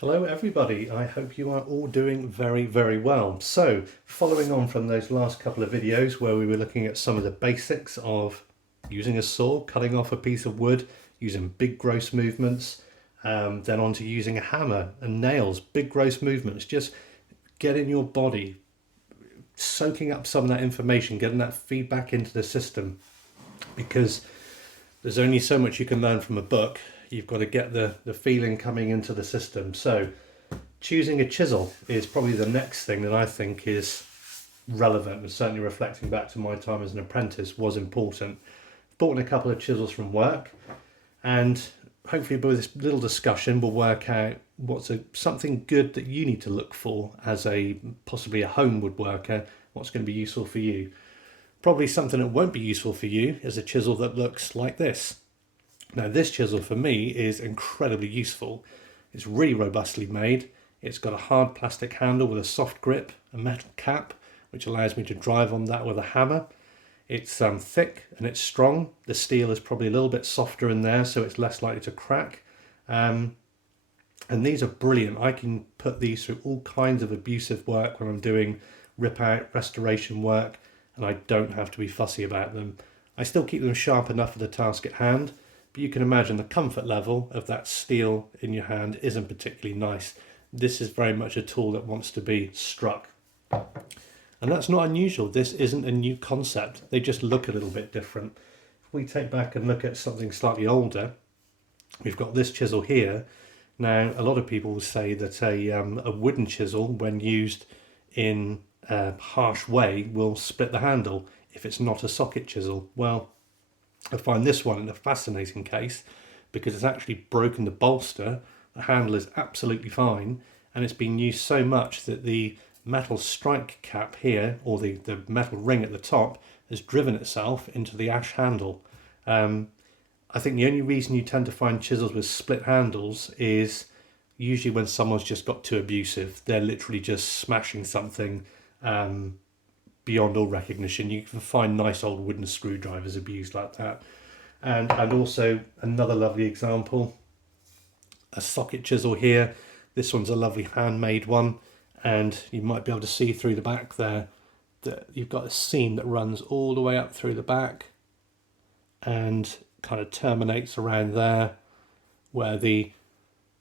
Hello everybody, I hope you are all doing very well. So, following on from those last couple of videos where we were looking at some of the basics of using a saw, cutting off a piece of wood, using big gross movements, then on to using a hammer and nails, big gross movements, just getting your body, soaking up some of that information, getting that feedback into the system, because there's only so much you can learn from a book. You've got to get the feeling coming into the system. So choosing a chisel is probably the next thing that I think is relevant, and certainly reflecting back to my time as an apprentice was important. Bought in a couple of chisels from work, and hopefully with this little discussion we'll work out what's something good that you need to look for as possibly a home woodworker, what's going to be useful for you. Probably something that won't be useful for you is a chisel that looks like this. Now this chisel for me is incredibly useful. It's really robustly made. It's got a hard plastic handle with a soft grip, a metal cap, which allows me to drive on that with a hammer. It's thick and it's strong. The steel is probably a little bit softer in there, so it's less likely to crack. And these are brilliant. I can put these through all kinds of abusive work when I'm doing rip out, restoration work, and I don't have to be fussy about them. I still keep them sharp enough for the task at hand, but you can imagine the comfort level of that steel in your hand isn't particularly nice. This is very much a tool that wants to be struck. And that's not unusual. This isn't a new concept. They just look a little bit different. If we take back and look at something slightly older, we've got this chisel here. Now, a lot of people will say that a wooden chisel, when used in a harsh way, will split the handle if it's not a socket chisel. Well, I find this one in a fascinating case because it's actually broken the bolster. The handle is absolutely fine, and it's been used so much that the metal strike cap here, or the metal ring at the top, has driven itself into the ash handle. I think the only reason you tend to find chisels with split handles is usually when someone's just got too abusive. They're literally just smashing something beyond all recognition. You can find nice old wooden screwdrivers abused like that. And also another lovely example, a socket chisel here. This one's a lovely handmade one, and you might be able to see through the back there that you've got a seam that runs all the way up through the back and kind of terminates around there where the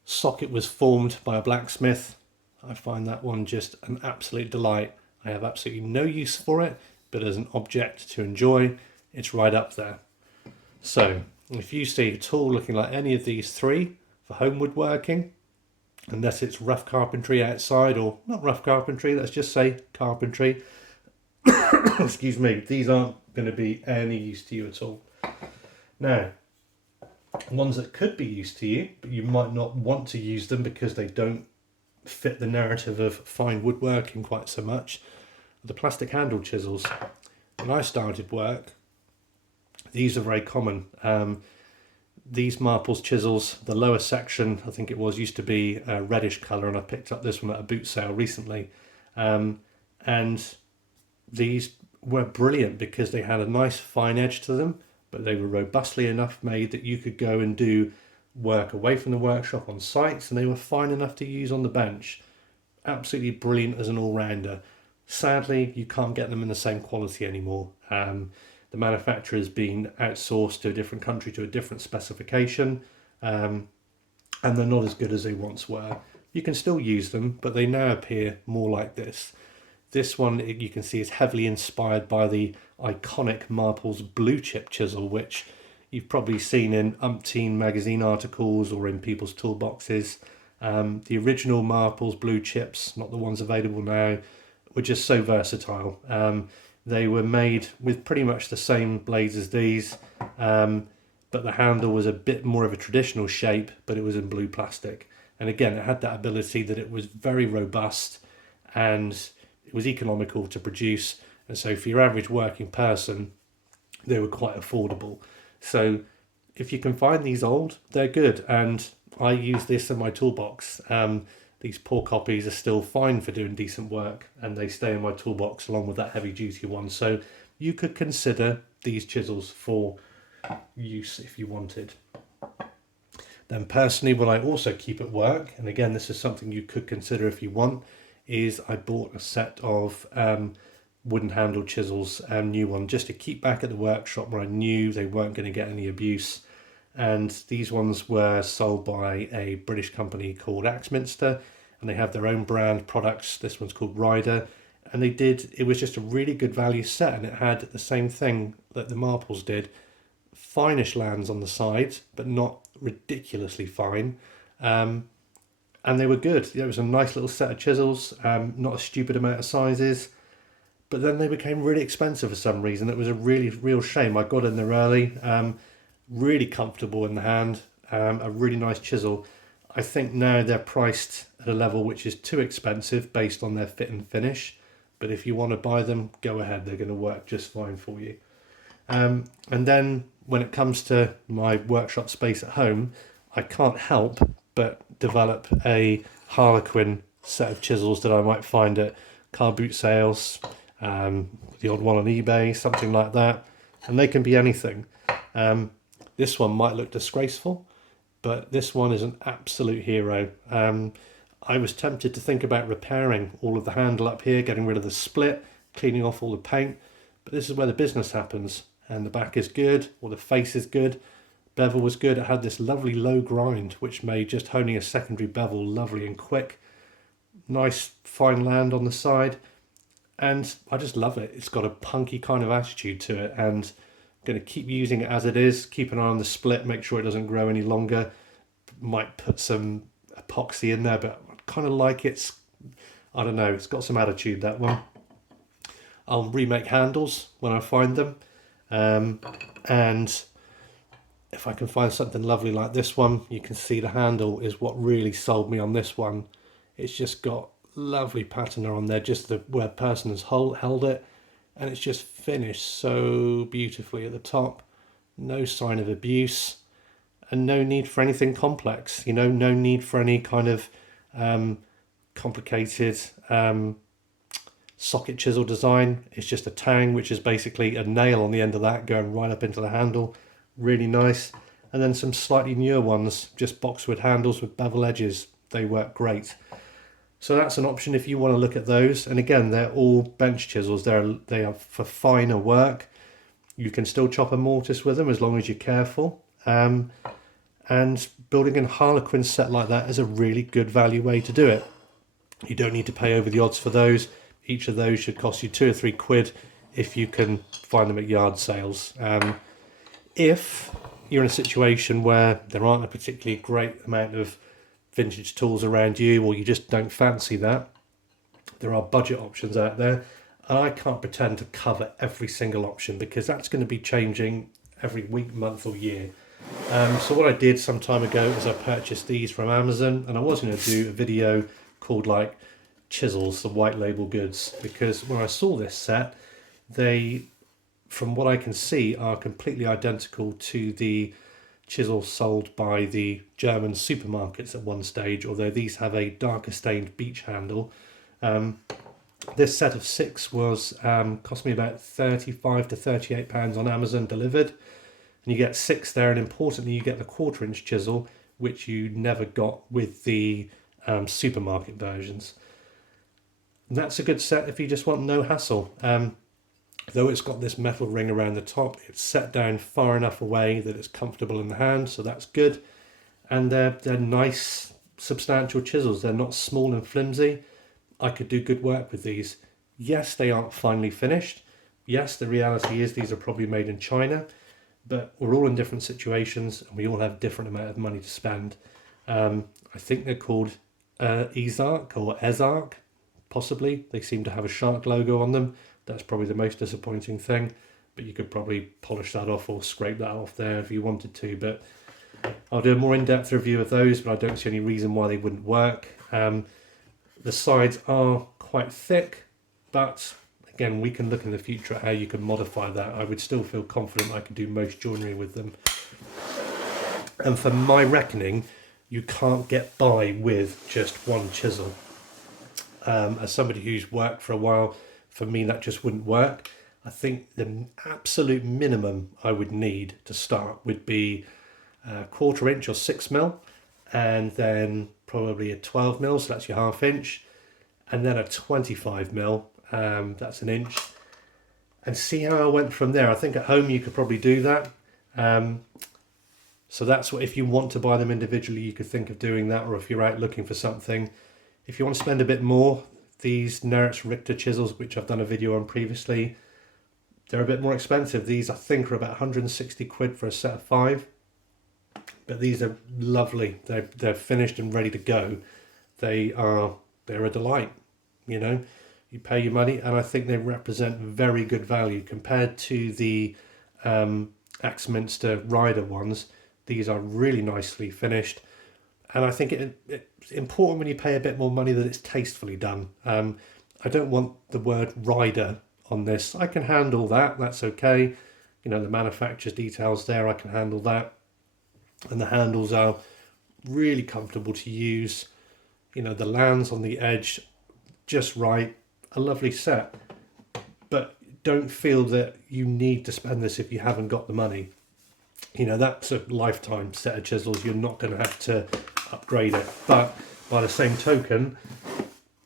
socket was formed by a blacksmith. I find that one just an absolute delight. I have absolutely no use for it, but as an object to enjoy, it's right up there. So if you see a tool looking like any of these three for home woodworking, unless it's rough carpentry outside, or not rough carpentry, let's just say carpentry, excuse me, these aren't going to be any use to you at all. Now, ones that could be used to you, but you might not want to use them because they don't fit the narrative of fine woodworking quite so much, the plastic handle chisels. When I started work, these are very common. These Marples chisels, the lower section, I think it was, used to be a reddish colour, and I picked up this one at a boot sale recently. And these were brilliant because they had a nice fine edge to them, but they were robustly enough made that you could go and do work away from the workshop on sites, and they were fine enough to use on the bench. Absolutely brilliant as an all-rounder. Sadly, you can't get them in the same quality anymore. The manufacturer's been outsourced to a different country to a different specification, and they're not as good as they once were. You can still use them, but they now appear more like this. This one, you can see, is heavily inspired by the iconic Marples blue chip chisel, which you've probably seen in umpteen magazine articles or in people's toolboxes. The original Marples blue chips, not the ones available now, were just so versatile. They were made with pretty much the same blades as these, but the handle was a bit more of a traditional shape, but it was in blue plastic. And again, it had that ability that it was very robust and it was economical to produce. And so for your average working person, they were quite affordable. So if you can find these old, they're good. And I use this in my toolbox. These poor copies are still fine for doing decent work, and they stay in my toolbox along with that heavy duty one. So you could consider these chisels for use if you wanted. Then personally, what I also keep at work, and again, this is something you could consider if you want, is I bought a set of wooden handled chisels, new one, just to keep back at the workshop where I knew they weren't going to get any abuse. And these ones were sold by a British company called Axminster, and they have their own brand products. This one's called Ryder, and it was just a really good value set, and it had the same thing that the Marples did. Finish lands on the sides, but not ridiculously fine. And they were good. It was a nice little set of chisels, not a stupid amount of sizes. But then they became really expensive for some reason. It was a really real shame. I got in there early, really comfortable in the hand, a really nice chisel. I think now they're priced at a level which is too expensive based on their fit and finish. But if you want to buy them, go ahead. They're going to work just fine for you. And then when it comes to my workshop space at home, I can't help but develop a harlequin set of chisels that I might find at car boot sales, the odd one on eBay, something like that. And they can be anything. This one might look disgraceful, but this one is an absolute hero. I was tempted to think about repairing all of the handle up here, getting rid of the split, cleaning off all the paint, but this is where the business happens. And the back is good, or the face is good. Bevel was good. It had this lovely low grind, which made just honing a secondary bevel lovely and quick. Nice fine land on the side. And I just love it. It's got a punky kind of attitude to it, and I'm going to keep using it as it is. Keep an eye on the split, make sure it doesn't grow any longer. Might put some epoxy in there, but I kind of like I don't know, it's got some attitude, that one. I'll remake handles when I find them. And if I can find something lovely like this one, you can see the handle is what really sold me on this one. It's just got lovely patina on there, just where the person has held it, and it's just finished so beautifully at the top. No sign of abuse, and no need for anything complex, no need for any kind of complicated socket chisel design. It's just a tang, which is basically a nail on the end of that going right up into the handle. Really nice. And then some slightly newer ones, just boxwood handles with bevel edges. They work great. So that's an option if you want to look at those. And again, they're all bench chisels. They are for finer work. You can still chop a mortise with them as long as you're careful. And building a harlequin set like that is a really good value way to do it. You don't need to pay over the odds for those. Each of those should cost you £2 or £3 if you can find them at yard sales. If you're in a situation where there aren't a particularly great amount of vintage tools around you, or you just don't fancy that, there are budget options out there. And I can't pretend to cover every single option, because that's going to be changing every week, month or year. So what I did some time ago is I purchased these from Amazon, and I was going to do a video called like Chisels, the white label goods, because when I saw this set, they, from what I can see, are completely identical to the chisels sold by the German supermarkets at one stage, although these have a darker stained beech handle. This set of 6 was cost me about £35 to £38 on Amazon delivered, and you get 6 there, and importantly you get the 1/4 inch chisel, which you never got with the supermarket versions. And that's a good set if you just want no hassle. Though it's got this metal ring around the top, it's set down far enough away that it's comfortable in the hand, so that's good. And they're nice, substantial chisels. They're not small and flimsy. I could do good work with these. Yes, they aren't finely finished. Yes, the reality is these are probably made in China, but we're all in different situations and we all have different amount of money to spend. I think they're called Ezark or Ezark, possibly. They seem to have a shark logo on them. That's probably the most disappointing thing, but you could probably polish that off or scrape that off there if you wanted to. But I'll do a more in-depth review of those, but I don't see any reason why they wouldn't work. The sides are quite thick, but again, we can look in the future at how you can modify that. I would still feel confident I could do most joinery with them. And for my reckoning, you can't get by with just one chisel. As somebody who's worked for a while, for me that just wouldn't work. I think the absolute minimum I would need to start would be 1/4 inch or 6mm, and then probably a 12mm, so that's your 1/2 inch, and then a 25mm, that's an inch, and see how I went from there. I think at home you could probably do that. So that's what, if you want to buy them individually, you could think of doing that, or if you're out looking for something. If you want to spend a bit more, these Neritz Richter chisels, which I've done a video on previously, they're a bit more expensive. These I think are about 160 quid for a set of 5, but these are lovely. They're finished and ready to go. They're a delight. You know, you pay your money, and I think they represent very good value compared to the Axminster Rider ones. These are really nicely finished, and I think it's important when you pay a bit more money that it's tastefully done. I don't want the word rider on this. I can handle that, that's okay. You know, the manufacturer's details there, I can handle that. And the handles are really comfortable to use. You know, the lands on the edge, just right, a lovely set. But don't feel that you need to spend this if you haven't got the money. You know, that's a lifetime set of chisels. You're not going to have to upgrade it. But by the same token,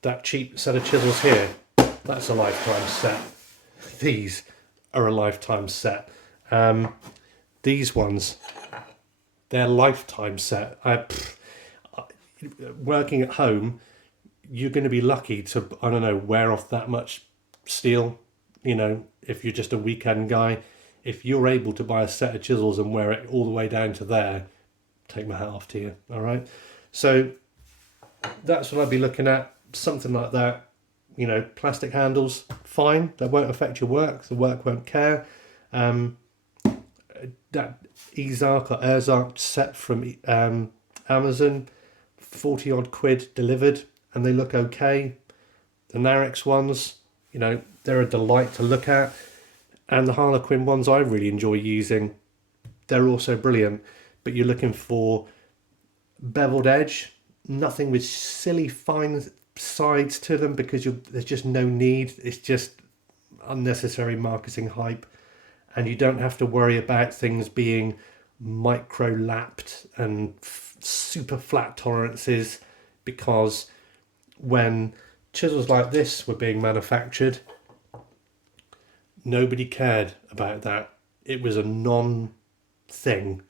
that cheap set of chisels here, that's a lifetime set. These are a lifetime set. These ones, they're lifetime set. Working at home, you're going to be lucky to, I don't know, wear off that much steel. You know, if you're just a weekend guy, if you're able to buy a set of chisels and wear it all the way down to there, take my hat off to you. All right. So that's what I'd be looking at. Something like that. You know, plastic handles, fine. That won't affect your work. The work won't care. That Ezark or Erzark set from Amazon, 40 odd quid delivered, and they look okay. The Neritz ones, you know, they're a delight to look at. And the Harlequin ones I really enjoy using. They're also brilliant. But you're looking for beveled edge, nothing with silly fine sides to them, because there's just no need. It's just unnecessary marketing hype. And you don't have to worry about things being micro lapped and super flat tolerances, because when chisels like this were being manufactured, nobody cared about that. It was a non-thing.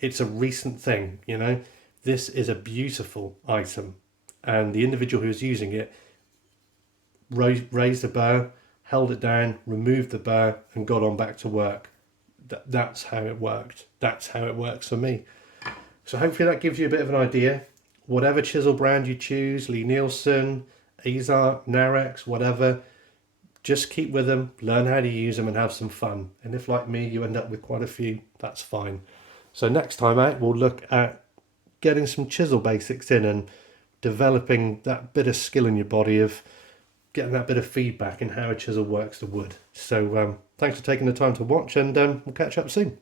It's a recent thing, you know. This is a beautiful item, and the individual who was using it raised the burr, held it down, removed the burr, and got on back to work. That's how it worked. That's how it works for me. So hopefully that gives you a bit of an idea. Whatever chisel brand you choose, Lee Nielsen, Ezark, Neritz, whatever, just keep with them, learn how to use them, and have some fun. And if, like me, you end up with quite a few, that's fine. So next time out, we'll look at getting some chisel basics in and developing that bit of skill in your body of getting that bit of feedback in how a chisel works the wood. So thanks for taking the time to watch, and we'll catch up soon.